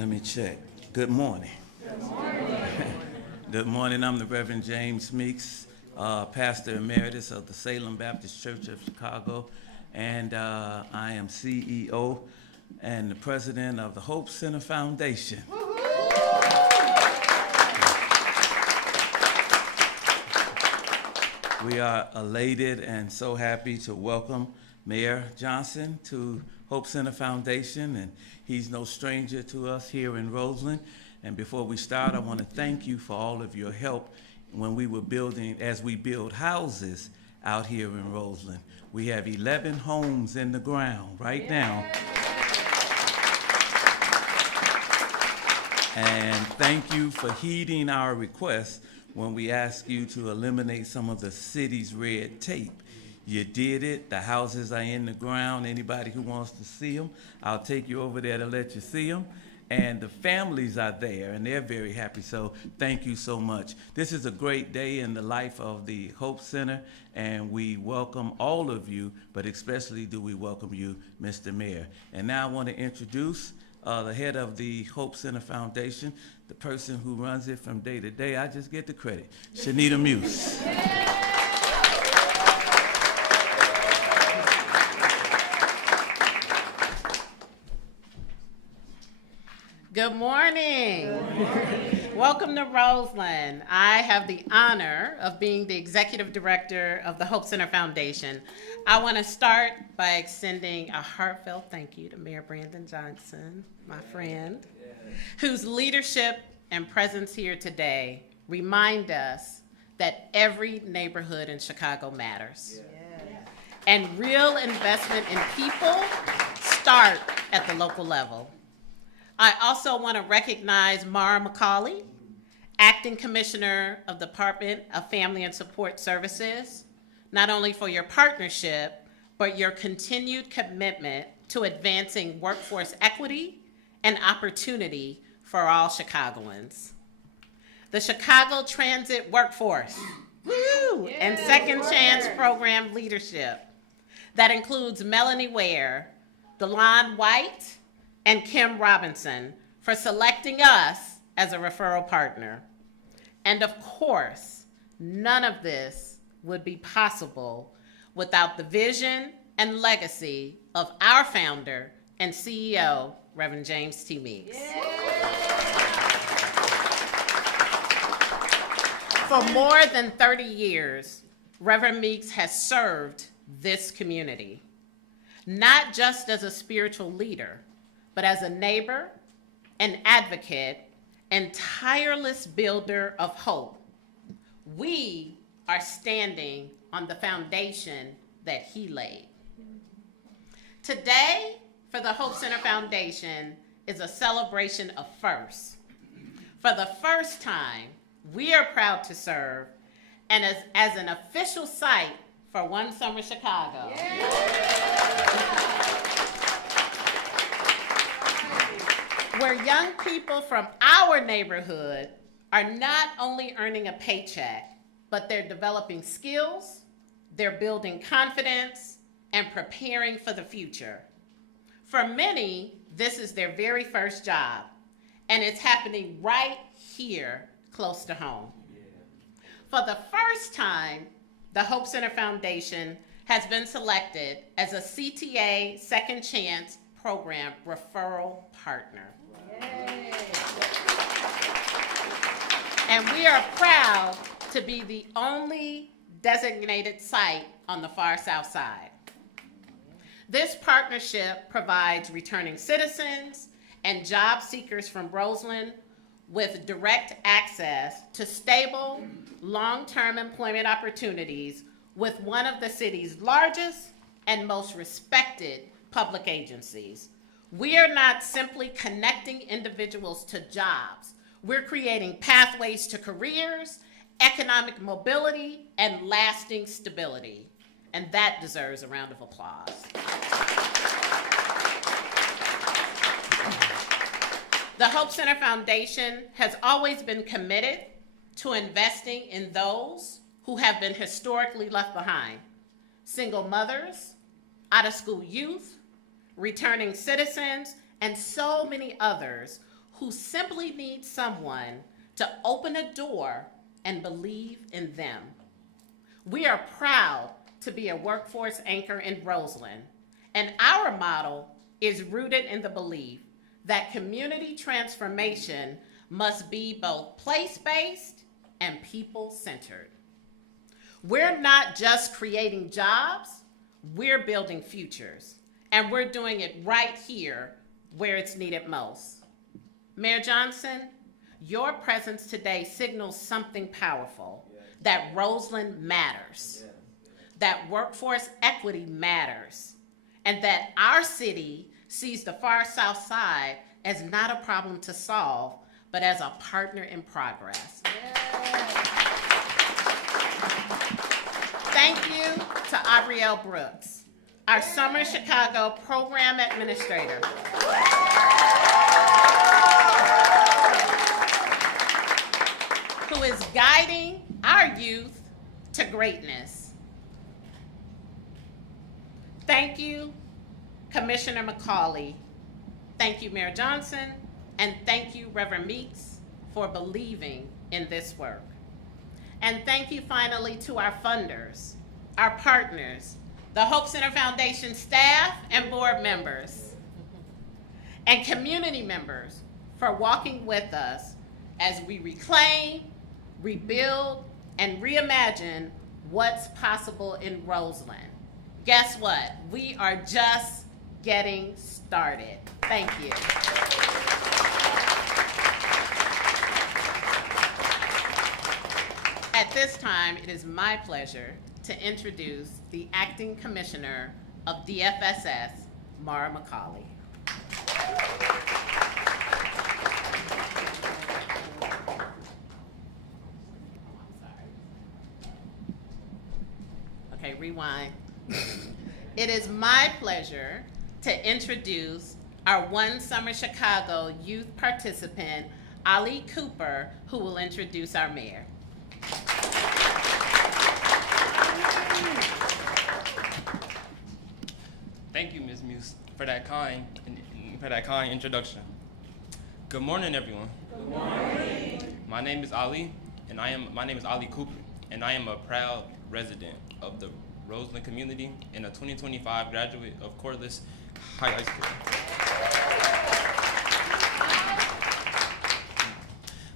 Let me check. Good morning. Good morning. Good morning. I'm the Reverend James Meeks, Pastor Emeritus of the Salem Baptist Church of Chicago, and I am CEO and the President of the Hope Center Foundation. We are elated and so happy to welcome Mayor Johnson to Hope Center Foundation, and he's no stranger to us here in Roseland. And before we start, I want to thank you for all of your help when we were building, as we build houses out here in Roseland. We have 11 homes in the ground right now. And thank you for heeding our request when we asked you to eliminate some of the city's red tape. You did it. The houses are in the ground. Anybody who wants to see them, I'll take you over there to let you see them. And the families are there, and they're very happy. So thank you so much. This is a great day in the life of the Hope Center, and we welcome all of you, but especially do we welcome you, Mr. Mayor. And now I want to introduce the head of the Hope Center Foundation, the person who runs it from day to day. I just get the credit, Shanita Muse. Good morning. Good morning. Welcome to Roseland. I have the honor of being the Executive Director of the Hope Center Foundation. I want to start by extending a heartfelt thank you to Mayor Brandon Johnson, my friend, whose leadership and presence here today remind us that every neighborhood in Chicago matters. And real investment in people start at the local level. I also want to recognize Mora McCaulay, Acting Commissioner of the Department of Family and Support Services, not only for your partnership, but your continued commitment to advancing workforce equity and opportunity for all Chicagoans. The Chicago Transit Workforce and Second Chance Program leadership that includes Melanie Ware, Delon White, and Kim Robinson for selecting us as a referral partner. And of course, none of this would be possible without the vision and legacy of our founder and CEO, Reverend James T. Meeks. For more than 30 years, Reverend Meeks has served this community, not just as a spiritual leader, but as a neighbor, an advocate, and tireless builder of hope. We are standing on the foundation that he laid. Today, for the Hope Center Foundation, is a celebration of firsts. For the first time, we are proud to serve and as an official site for One Summer Chicago. Where young people from our neighborhood are not only earning a paycheck, but they're developing skills, they're building confidence, and preparing for the future. For many, this is their very first job, and it's happening right here, close to home. For the first time, the Hope Center Foundation has been selected as a CTA Second Chance Program referral partner. And we are proud to be the only designated site on the far south side. This partnership provides returning citizens and job seekers from Roseland with direct access to stable, long-term employment opportunities with one of the city's largest and most respected public agencies. We are not simply connecting individuals to jobs. We're creating pathways to careers, economic mobility, and lasting stability. And that deserves a round of applause. The Hope Center Foundation has always been committed to investing in those who have been historically left behind. Single mothers, out-of-school youth, returning citizens, and so many others who simply need someone to open a door and believe in them. We are proud to be a workforce anchor in Roseland, and our model is rooted in the belief that community transformation must be both place-based and people-centered. We're not just creating jobs, we're building futures, and we're doing it right here where it's needed most. Mayor Johnson, your presence today signals something powerful, that Roseland matters, that workforce equity matters, and that our city sees the far South Side as not a problem to solve, but as a partner in progress. Thank you to Abrielle Brooks, our Summer Chicago Program Administrator. Who is guiding our youth to greatness. Thank you, Commissioner McCaulay. Thank you, Mayor Johnson, and thank you, Reverend Meeks, for believing in this work. And thank you finally to our funders, our partners, the Hope Center Foundation staff and board members, and community members for walking with us as we reclaim, rebuild, and reimagine what's possible in Roseland. Guess what? We are just getting started. Thank you. At this time, it is my pleasure to introduce the Acting Commissioner of DFSS, Mora McCaulay. Okay, rewind. It is my pleasure to introduce our One Summer Chicago youth participant, Ali Cooper, who will introduce our mayor. Thank you, Ms. Muse, for that kind introduction. Good morning, everyone. Good morning. My name is Ali, and my name is Ali Cooper, and I am a proud resident of the Roseland community and a 2025 graduate of Corliss High School.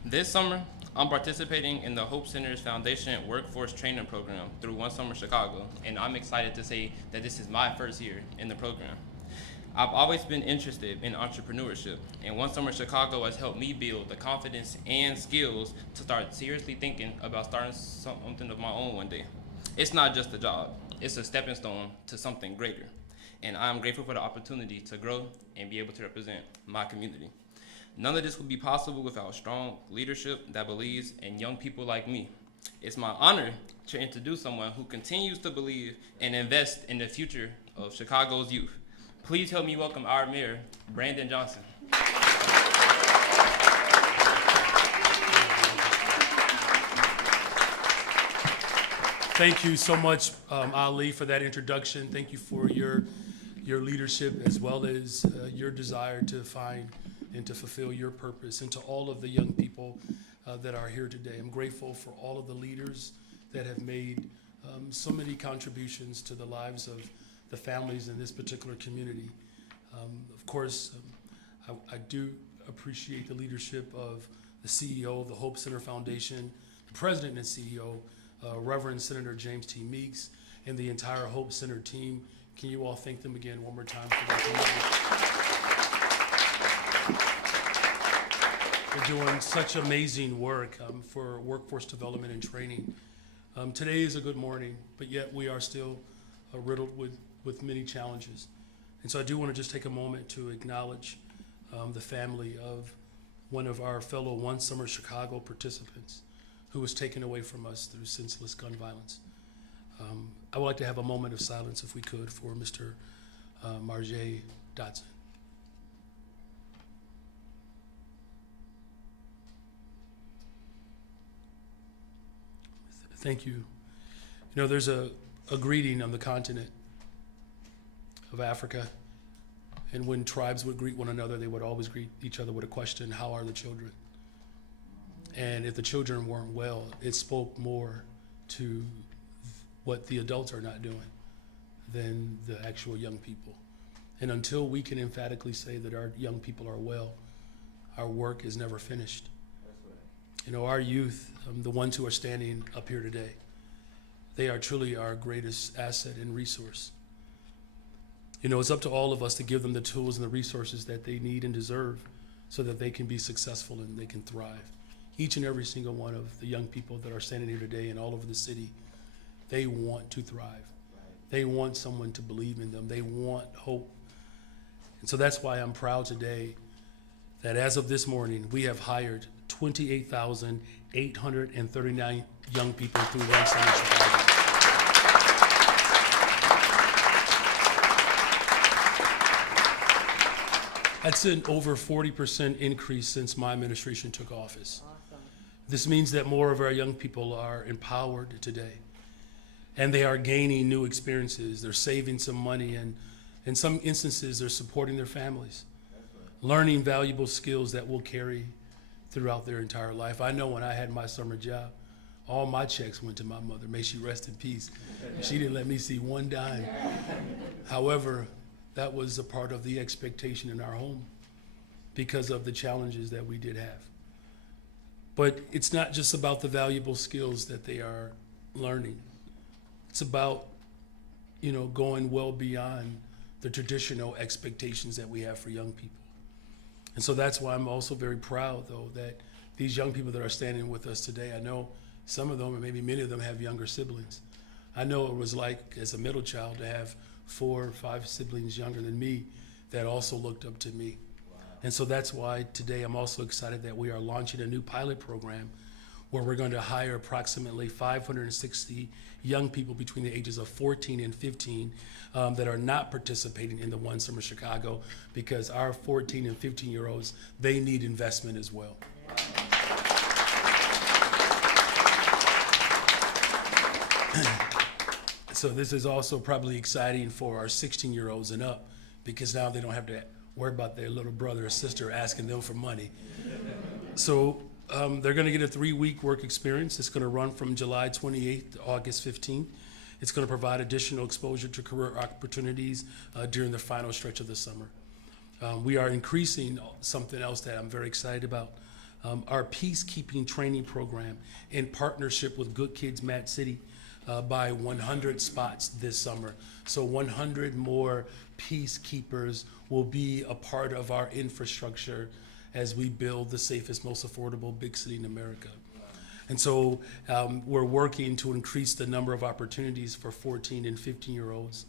This summer, I'm participating in the Hope Center's Foundation Workforce Training Program through One Summer Chicago, and I'm excited to say that this is my first year in the program. I've always been interested in entrepreneurship, and One Summer Chicago has helped me build the confidence and skills to start seriously thinking about starting something of my own one day. It's not just a job, it's a stepping stone to something greater, and I'm grateful for the opportunity to grow and be able to represent my community. None of this would be possible without strong leadership that believes in young people like me. It's my honor to introduce someone who continues to believe and invest in the future of Chicago's youth. Please help me welcome our mayor, Brandon Johnson. Thank you so much, Ali, for that introduction. Thank you for your leadership as well as your desire to find and to fulfill your purpose, and to all of the young people that are here today. I'm grateful for all of the leaders that have made so many contributions to the lives of the families in this particular community. Of course, I do appreciate the leadership of the CEO of the Hope Center Foundation, the president and CEO, Reverend Senator James T. Meeks, and the entire Hope Center team. Can you all thank them again one more time for their commitment? They're doing such amazing work for workforce development and training. Today is a good morning, but yet we are still riddled with many challenges. And so I do want to just take a moment to acknowledge the family of one of our fellow One Summer Chicago participants who was taken away from us through senseless gun violence. I would like to have a moment of silence, if we could, for Mr. Marjay Dotson. Thank you. You know, there's a greeting on the continent of Africa, And when tribes would greet one another, they would always greet each other with a question, how are the children? And if the children weren't well, it spoke more to what the adults are not doing than the actual young people. And until we can emphatically say that our young people are well, our work is never finished. You know, our youth, the ones who are standing up here today, they are truly our greatest asset and resource. You know, it's up to all of us to give them the tools and the resources that they need and deserve so that they can be successful and they can thrive. Each and every single one of the young people that are standing here today and all over the city, they want to thrive. They want someone to believe in them. They want hope. And so that's why I'm proud today that as of this morning, we have hired 28,839 young people through One Summer Chicago. That's an over 40% increase since my administration took office. Awesome. This means that more of our young people are empowered today, and they are gaining new experiences. They're saving some money, and in some instances, they're supporting their families, learning valuable skills that will carry throughout their entire life. I know when I had my summer job, all my checks went to my mother. May she rest in peace. She didn't let me see one dime. However, that was a part of the expectation in our home because of the challenges that we did have. But it's not just about the valuable skills that they are learning. It's about, you know, going well beyond the traditional expectations that we have for young people. And so that's why I'm also very proud, though, that these young people that are standing with us today, I know some of them, or maybe many of them, have younger siblings. I know it was like, as a middle child, to have 4 or 5 siblings younger than me that also looked up to me. Wow. And so that's why today I'm also excited that we are launching a new pilot program where we're going to hire approximately 560 young people between the ages of 14 and 15 that are not participating in the One Summer Chicago, because our 14 and 15-year-olds, they need investment as well. So this is also probably exciting for our 16-year-olds and up, because now they don't have to worry about their little brother or sister asking them for money. So they're going to get a 3-week work experience. It's going to run from July 28th to August 15th. It's going to provide additional exposure to career opportunities during the final stretch of the summer. We are increasing something else that I'm very excited about, our peacekeeping training program in partnership with Good Kids Mad City by 100 spots this summer. So 100 more peacekeepers will be a part of our infrastructure as we build the safest, most affordable big city in America. And so we're working to increase the number of opportunities for 14 and 15-year-olds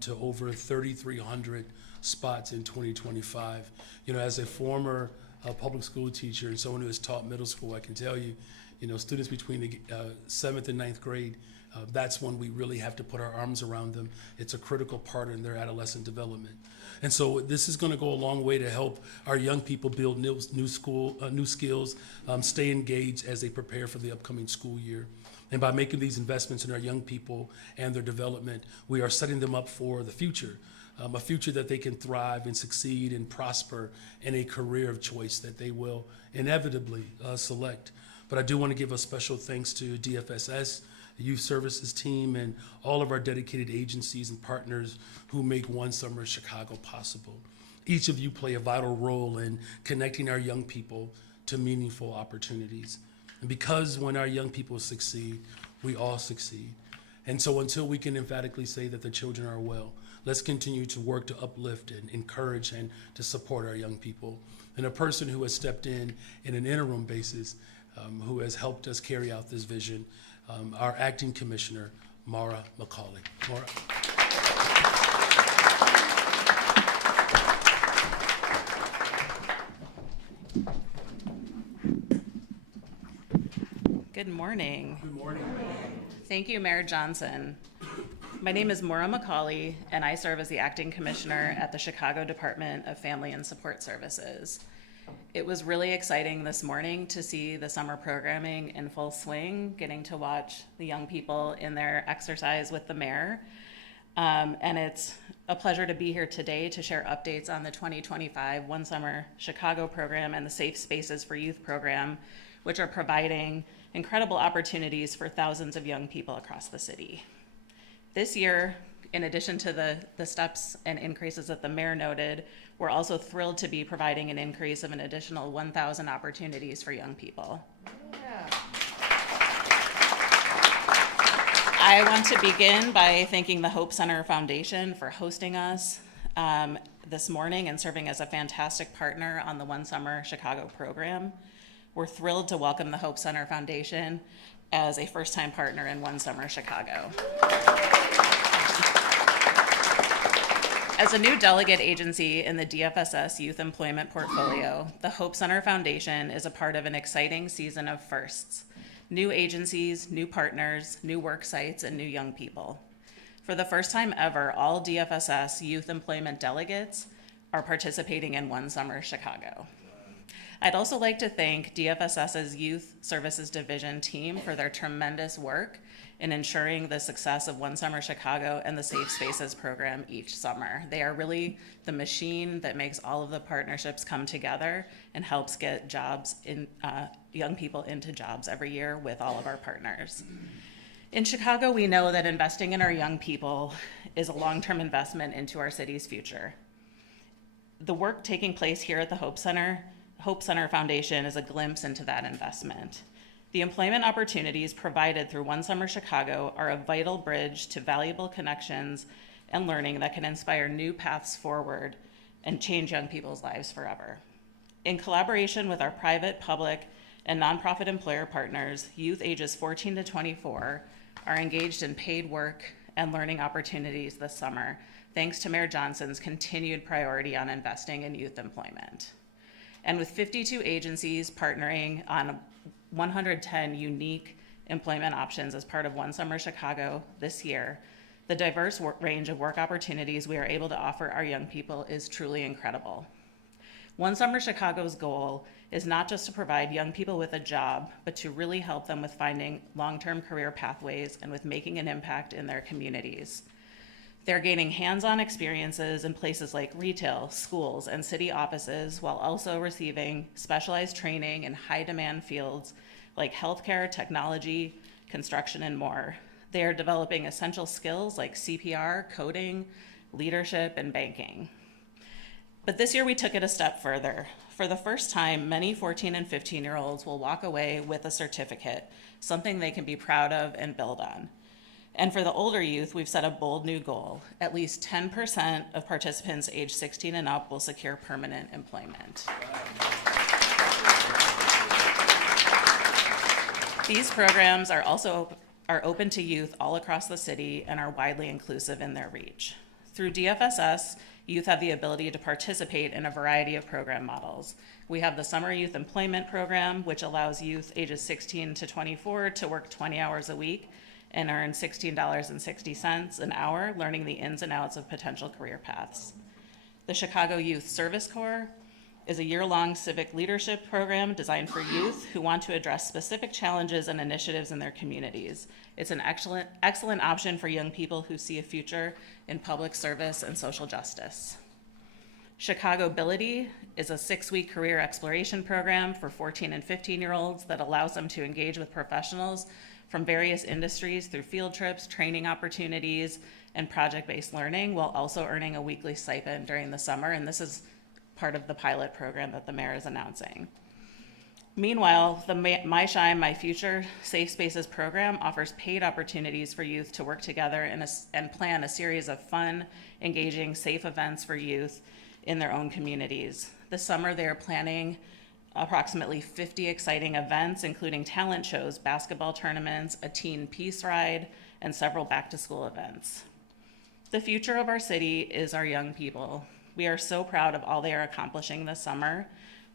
to over 3,300 spots in 2025. You know, as a former public school teacher and someone who has taught middle school, I can tell you, you know, students between the 7th and 9th grade, that's when we really have to put our arms around them. It's a critical part in their adolescent development. And so this is going to go a long way to help our young people build new skills, stay engaged as they prepare for the upcoming school year. And by making these investments in our young people and their development, we are setting them up for the future, a future that they can thrive and succeed and prosper in a career of choice that they will inevitably select. But I do want to give a special thanks to DFSS, the Youth Services team, and all of our dedicated agencies and partners who make One Summer Chicago possible. Each of you play a vital role in connecting our young people to meaningful opportunities. And because when our young people succeed, we all succeed. And so until we can emphatically say that the children are well, let's continue to work to uplift and encourage and to support our young people. And a person who has stepped in an interim basis, who has helped us carry out this vision, our acting commissioner, Mora McCaulay. Mora. Good morning. Good morning. Thank you, Mayor Johnson. My name is Mora McCaulay, and I serve as the acting commissioner at the Chicago Department of Family and Support Services. It was really exciting this morning to see the summer programming in full swing, getting to watch the young people in their exercise with the mayor. And it's a pleasure to be here today to share updates on the 2025 One Summer Chicago program and the Safe Spaces for Youth program, which are providing incredible opportunities for thousands of young people across the city. This year, in addition to the steps and increases that the mayor noted, we're also thrilled to be providing an increase of an additional 1,000 opportunities for young people. I want to begin by thanking the Hope Center Foundation for hosting us this morning and serving as a fantastic partner on the One Summer Chicago program. We're thrilled to welcome the Hope Center Foundation as a first-time partner in One Summer Chicago. As a new delegate agency in the DFSS Youth Employment Portfolio, the Hope Center Foundation is a part of an exciting season of firsts. New agencies, new partners, new work sites, and new young people. For the first time ever, all DFSS youth employment delegates are participating in One Summer Chicago. I'd also like to thank DFSS's Youth Services Division team for their tremendous work in ensuring the success of One Summer Chicago and the Safe Spaces program each summer. They are really the machine that makes all of the partnerships come together and helps get jobs in young people into jobs every year with all of our partners. In Chicago, we know that investing in our young people is a long-term investment into our city's future. The work taking place here at the Hope Center Foundation is a glimpse into that investment. The employment opportunities provided through One Summer Chicago are a vital bridge to valuable connections and learning that can inspire new paths forward and change young people's lives forever. In collaboration with our private, public, and nonprofit employer partners, youth ages 14 to 24 are engaged in paid work and learning opportunities this summer, thanks to Mayor Johnson's continued priority on investing in youth employment. And with 52 agencies partnering on 110 unique employment options as part of One Summer Chicago this year, the diverse range of work opportunities we are able to offer our young people is truly incredible. One Summer Chicago's goal is not just to provide young people with a job, but to really help them with finding long-term career pathways and with making an impact in their communities. They're gaining hands-on experiences in places like retail, schools, and city offices, while also receiving specialized training in high-demand fields like healthcare, technology, construction, and more. They are developing essential skills like CPR, coding, leadership, and banking. But this year we took it a step further. For the first time, many 14 and 15-year-olds will walk away with a certificate, something they can be proud of and build on. And for the older youth, we've set a bold new goal. At least 10% of participants age 16 and up will secure permanent employment. These programs are open to youth all across the city and are widely inclusive in their reach. Through DFSS, youth have the ability to participate in a variety of program models. We have the Summer Youth Employment Program, which allows youth ages 16 to 24 to work 20 hours a week and earn $16.60 an hour, learning the ins and outs of potential career paths. The Chicago Youth Service Corps is a year-long civic leadership program designed for youth who want to address specific challenges and initiatives in their communities. It's an excellent option for young people who see a future in public service and social justice. Chicago Ability is a 6-week career exploration program for 14 and 15-year-olds that allows them to engage with professionals from various industries through field trips, training opportunities, and project-based learning, while also earning a weekly stipend during the summer, and this is part of the pilot program that the mayor is announcing. Meanwhile, the My Shine, My Future Safe Spaces program offers paid opportunities for youth to work together and plan a series of fun, engaging, safe events for youth in their own communities. This summer, they are planning approximately 50 exciting events, including talent shows, basketball tournaments, a teen peace ride, and several back-to-school events. The future of our city is our young people. We are so proud of all they are accomplishing this summer.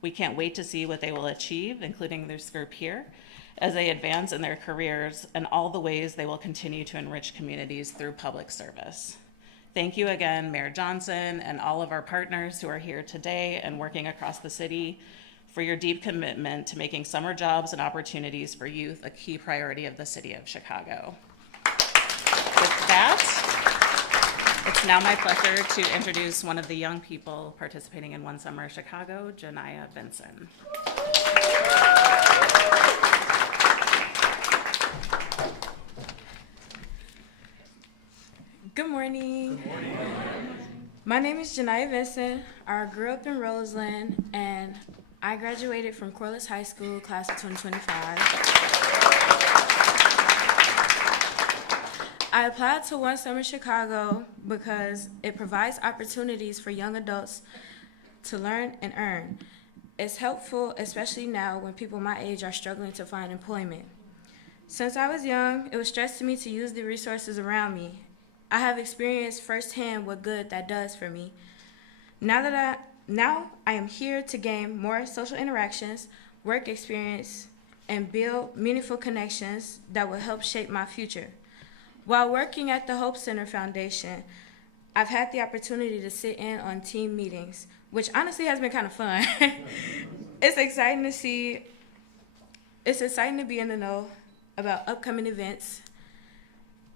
We can't wait to see what they will achieve, including this group here, as they advance in their careers and all the ways they will continue to enrich communities through public service. Thank you again, Mayor Johnson, and all of our partners who are here today and working across the city for your deep commitment to making summer jobs and opportunities for youth a key priority of the city of Chicago. With that, It's now my pleasure to introduce one of the young people participating in One Summer Chicago, Janiah Vincent. Good morning. Good morning. My name is Janiah Vincent. I grew up in Roseland, and I graduated from Corliss High School, class of 2025. I applied to One Summer Chicago because it provides opportunities for young adults to learn and earn. It's helpful, especially now when people my age are struggling to find employment. Since I was young, it was stressed to me to use the resources around me. I have experienced firsthand what good that does for me. Now I am here to gain more social interactions, work experience, and build meaningful connections that will help shape my future. While working at the Hope Center Foundation, I've had the opportunity to sit in on team meetings, which honestly has been kind of fun. It's exciting to be in the know about upcoming events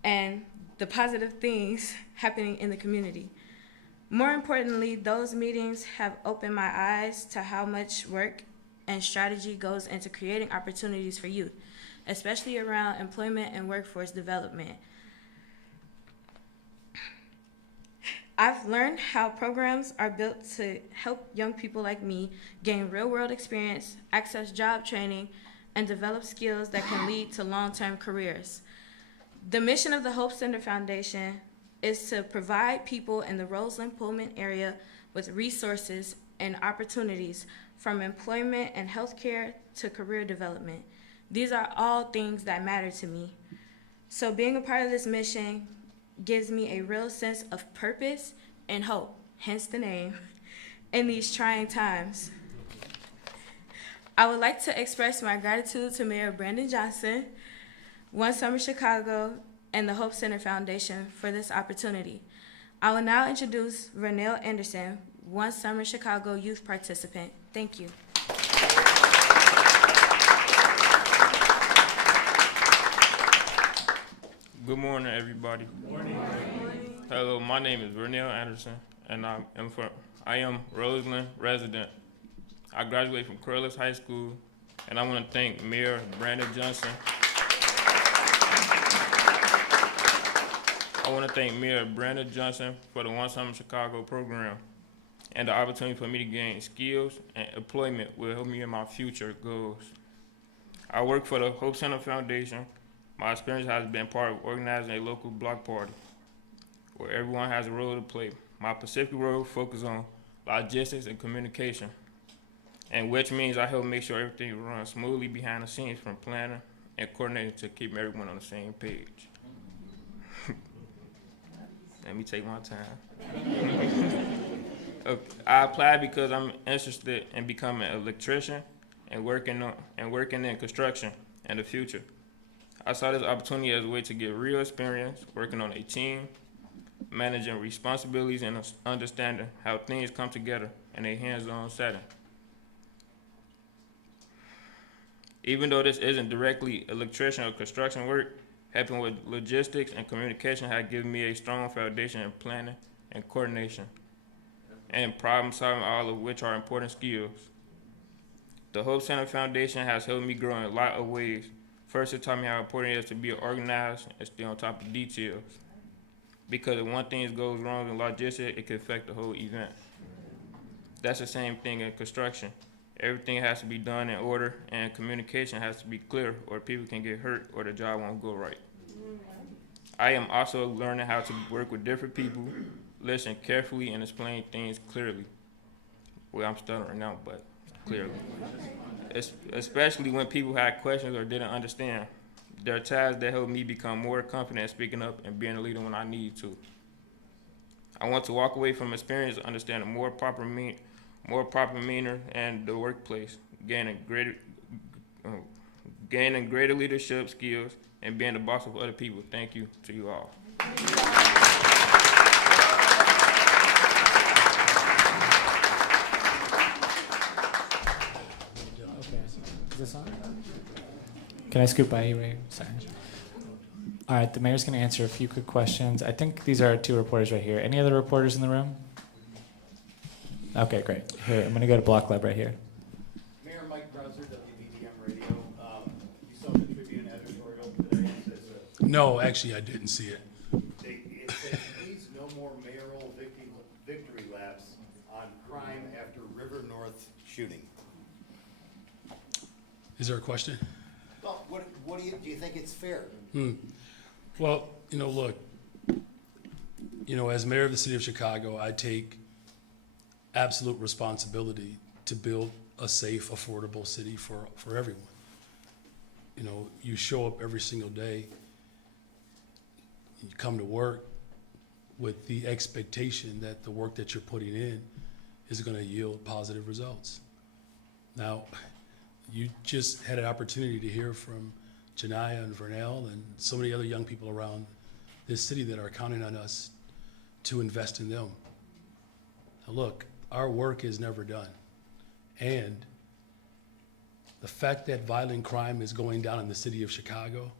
and the positive things happening in the community. More importantly, those meetings have opened my eyes to how much work and strategy goes into creating opportunities for youth, especially around employment and workforce development. I've learned how programs are built to help young people like me gain real-world experience, access job training, and develop skills that can lead to long-term careers. The mission of the Hope Center Foundation is to provide people in the Roseland-Pullman area with resources and opportunities from employment and healthcare to career development. These are all things that matter to me. So being a part of this mission gives me a real sense of purpose and hope, hence the name, in these trying times. I would like to express my gratitude to Mayor Brandon Johnson, One Summer Chicago, and the Hope Center Foundation for this opportunity. I will now introduce Vernell Anderson, One Summer Chicago youth participant. Thank you. Good morning, everybody. Good morning. Hello, my name is Vernell Anderson, and I am Roseland resident. I graduated from Corliss High School, and I want to thank Mayor Brandon Johnson. I want to thank Mayor Brandon Johnson for the One Summer Chicago program and the opportunity for me to gain skills and employment will help me in my future goals. I work for the Hope Center Foundation. My experience has been part of organizing a local block party where everyone has a role to play. My specific role focuses on logistics and communication, and which means I help make sure everything runs smoothly behind the scenes, from planning and coordinating to keep everyone on the same page. Let me take my time. Okay. I applied because I'm interested in becoming an electrician and working in construction in the future. I saw this opportunity as a way to get real experience working on a team, managing responsibilities, and understanding how things come together in a hands-on setting. Even though this isn't directly electrician or construction work, helping with logistics and communication has given me a strong foundation in planning and coordination and problem solving, all of which are important skills. The Hope Center Foundation has helped me grow in a lot of ways. First, it taught me how important it is to be organized and stay on top of details. Because if one thing goes wrong in logistics, it can affect the whole event. That's the same thing in construction. Everything has to be done in order, and communication has to be clear, or people can get hurt or the job won't go right. I am also learning how to work with different people, listen carefully, and explain things clearly. Well, I'm stuttering now, but clearly. Especially when people had questions or didn't understand. There are times that help me become more confident in speaking up and being a leader when I need to. I want to walk away from experience understanding more proper manner in the workplace, gaining greater leadership skills, and being the boss of other people. Thank you to you all. Okay, is this on? Can I scoot by you, Ray? Sorry. All right, the mayor's going to answer a few quick questions. I think these are our two reporters right here. Any other reporters in the room? Okay, great. Here, I'm going to go to Block Lab right here. Mayor Mike Browser, WBDM Radio. You saw the Tribune editorial today. It says, No, actually, I didn't see it. it says, please no more mayoral victory laps on crime after River North shooting. Is there a question? Well, what do you think it's fair? Well, look, as mayor of the city of Chicago, I take absolute responsibility to build a safe, affordable city for everyone. You show up every single day, you come to work with the expectation that the work that you're putting in is going to yield positive results. Now, you just had an opportunity to hear from Janiah and Vernell and so many other young people around this city that are counting on us to invest in them. Now look, our work is never done. And the fact that violent crime is going down in the city of Chicago,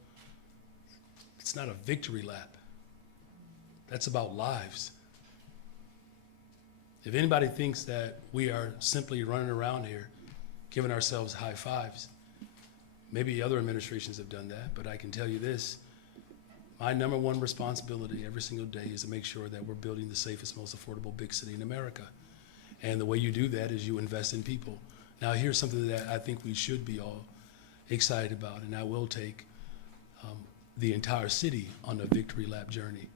it's not a victory lap. That's about lives. If anybody thinks that we are simply running around here giving ourselves high fives, maybe other administrations have done that, but I can tell you this, my number one responsibility every single day is to make sure that we're building the safest, most affordable big city in America. And the way you do that is you invest in people. Now here's something that I think we should be all excited about, and I will take the entire city on a victory lap journey.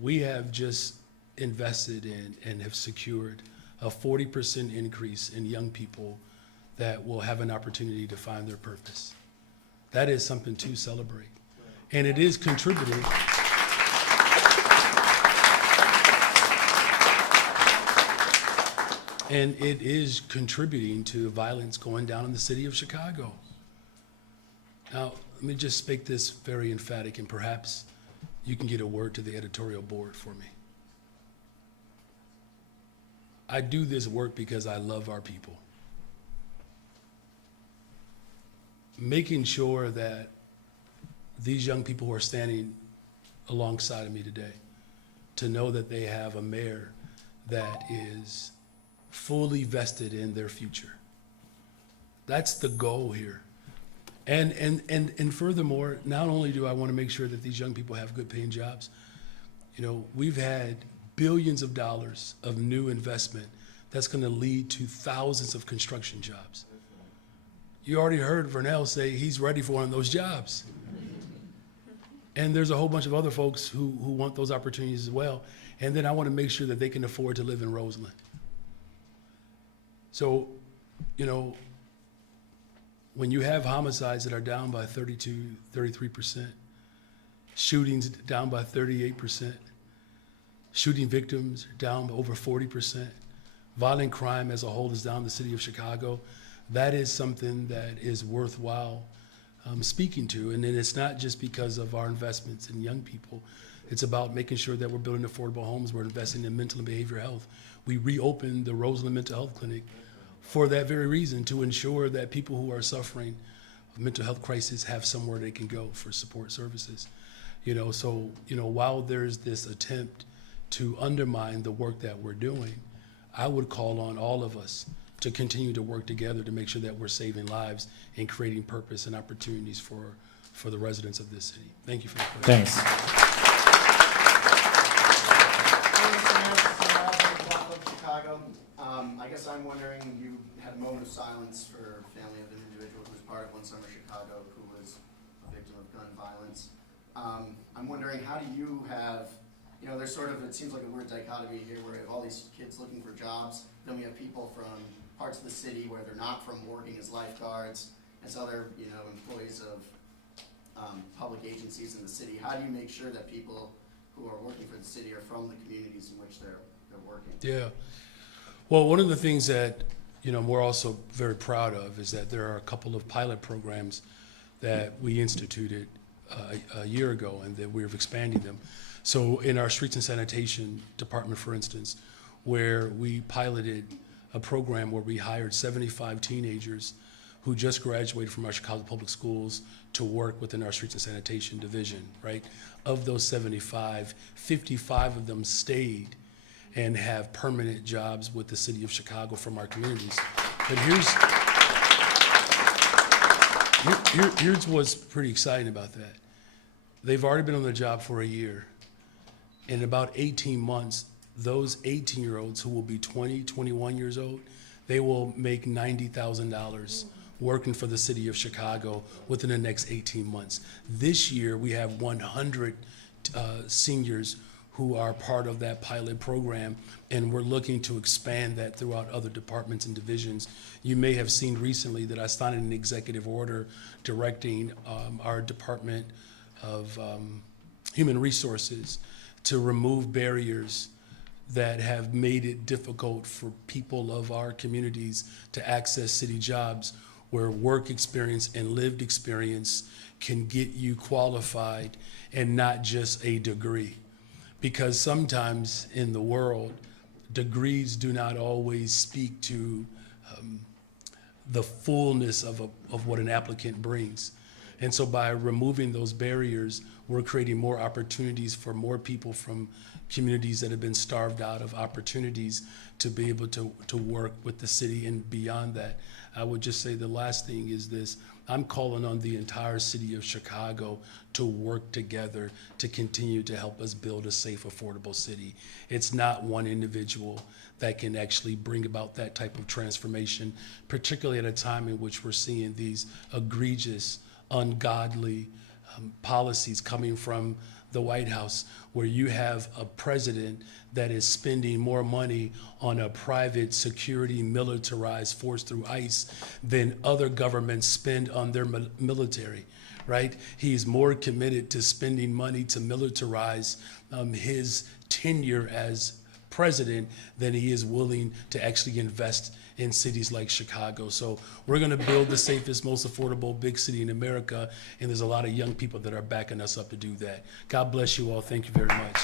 We have just invested in and have secured a 40% increase in young people that will have an opportunity to find their purpose. That is something to celebrate. And it is contributing. And it is contributing to violence going down in the city of Chicago. Now, let me just make this very emphatic, and perhaps you can get a word to the editorial board for me. I do this work because I love our people. Making sure that these young people who are standing alongside of me today, to know that they have a mayor that is fully vested in their future. That's the goal here. And furthermore, not only do I want to make sure that these young people have good paying jobs, we've had billions of dollars of new investment that's going to lead to thousands of construction jobs. You already heard Vernell say he's ready for one of those jobs. And there's a whole bunch of other folks who want those opportunities as well. And then I want to make sure that they can afford to live in Roseland. So, when you have homicides that are down by 33%, shootings down by 38%, shooting victims down by over 40%, violent crime as a whole is down in the city of Chicago, that is something that is worthwhile speaking to. And then it's not just because of our investments in young people. It's about making sure that we're building affordable homes. We're investing in mental and behavioral health. We reopened the Roseland Mental Health Clinic for that very reason, to ensure that people who are suffering a mental health crisis have somewhere they can go for support services. So while there's this attempt to undermine the work that we're doing, I would call on all of us to continue to work together to make sure that we're saving lives and creating purpose and opportunities for the residents of this city. Thank you for the question. Thanks. Chicago. I guess I'm wondering, you had a moment of silence for a family of an individual who was part of One Summer Chicago who was a victim of gun violence. I'm wondering, how do you have, there's sort of, it seems like a weird dichotomy here where we have all these kids looking for jobs, then we have people from parts of the city where they're not from working as lifeguards, and so they're, employees of public agencies in the city. How do you make sure that people who are working for the city are from the communities in which they're working? Yeah. Well, one of the things that, we're also very proud of is that there are a couple of pilot programs that we instituted a year ago, and that we're expanding them. So in our streets and sanitation department, for instance, where we piloted a program where we hired 75 teenagers who just graduated from our Chicago Public Schools to work within our Streets and Sanitation Division, right? Of those 75, 55 of them stayed and have permanent jobs with the city of Chicago from our communities. But here's what's pretty exciting about that. They've already been on the job for a year. In about 18 months, those 18-year-olds who will be 20, 21 years old, they will make $90,000 working for the city of Chicago within the next 18 months. This year, we have 100 seniors who are part of that pilot program, and we're looking to expand that throughout other departments and divisions. You may have seen recently that I signed an executive order directing our Department of Human Resources to remove barriers that have made it difficult for people of our communities to access city jobs, where work experience and lived experience can get you qualified and not just a degree. Because sometimes in the world, degrees do not always speak to the fullness of what an applicant brings. And so by removing those barriers, we're creating more opportunities for more people from communities that have been starved out of opportunities to be able to work with the city. And beyond that, I would just say the last thing is this: I'm calling on the entire city of Chicago to work together to continue to help us build a safe, affordable city. It's not one individual that can actually bring about that type of transformation, particularly at a time in which we're seeing these egregious, ungodly policies coming from the White House, where you have a president that is spending more money on a private security militarized force through ICE than other governments spend on their military, right? He's more committed to spending money to militarize his tenure as president than he is willing to actually invest in cities like Chicago. So we're gonna build the safest, most affordable big city in America, and there's a lot of young people that are backing us up to do that. God bless you all. Thank you very much.